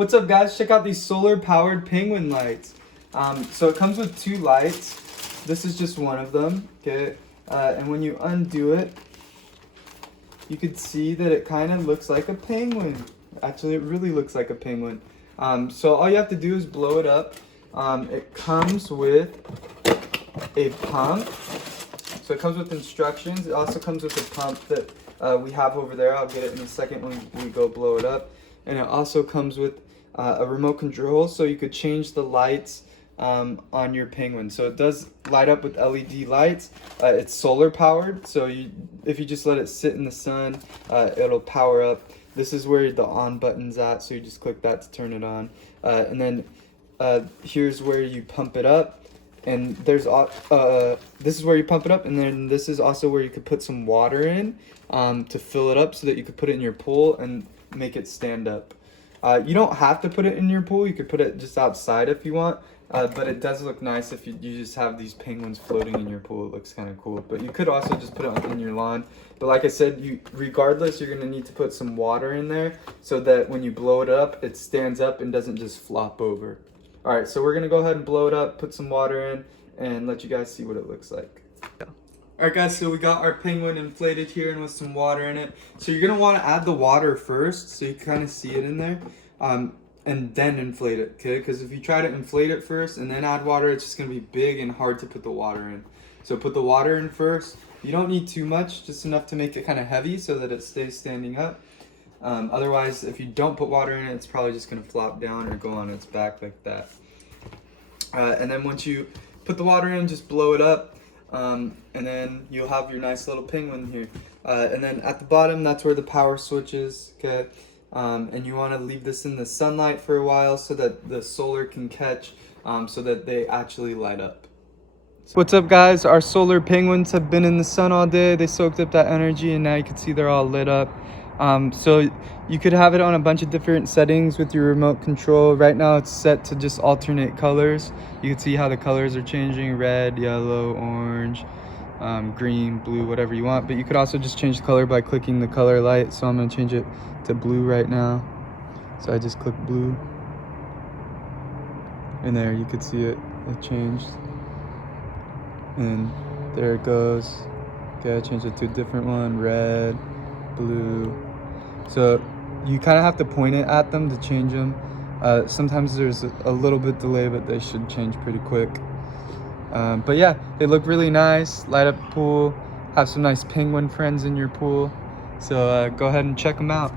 What's up, guys? Check out these solar powered penguin lights. So it comes with 2 lights. This is just one of them, okay? And when you undo it, you could see that it kind of looks like a penguin. Actually, it really looks like a penguin. So all you have to do is blow it up. It comes with a pump. So it comes with instructions. It also comes with a pump that we have over there. I'll get it in a second when we go blow it up. And it also comes with a remote control, so you could change the lights on your penguin. So it does light up with LED lights. It's solar powered, so if you just let it sit in the sun, it'll power up. This is where the on button's at, so you just click that to turn it on. And then here's where you pump it up. And there's this is where you pump it up, and then this is also where you could put some water in to fill it up so that you could put it in your pool and make it stand up. You don't have to put it in your pool. You could put it just outside if you want, but it does look nice if you just have these penguins floating in your pool. It looks kind of cool. But you could also just put it on your lawn. But like I said, regardless, you're gonna need to put some water in there so that when you blow it up, it stands up and doesn't just flop over. All right, so we're gonna go ahead and blow it up, put some water in, and let you guys see what it looks like. All right, guys, so we got our penguin inflated here and with some water in it. So you're gonna wanna add the water first so you kind of see it in there, and then inflate it, okay? Because if you try to inflate it first and then add water, it's just gonna be big and hard to put the water in. So put the water in first. You don't need too much, just enough to make it kind of heavy so that it stays standing up. Otherwise, if you don't put water in it, it's probably just gonna flop down or go on its back like that. And then once you put the water in, just blow it up. And then you'll have your nice little penguin here. And then at the bottom, that's where the power switch is, okay? And you want to leave this in the sunlight for a while so that the solar can catch, so that they actually light up. What's up, guys? Our solar penguins have been in the sun all day. They soaked up that energy, and now you can see they're all lit up. So you could have it on a bunch of different settings with your remote control. Right now it's set to just alternate colors. You can see how the colors are changing: red, yellow, orange, green, blue, whatever you want. But you could also just change the color by clicking the color light. So I'm gonna change it to blue right now. So I just click blue. And there you could see it changed. And there it goes. Okay, I changed it to a different one: red, blue. So you kind of have to point it at them to change them. Sometimes there's a little bit delay, but they should change pretty quick. But yeah, they look really nice. Light up the pool. Have some nice penguin friends in your pool. So go ahead and check them out.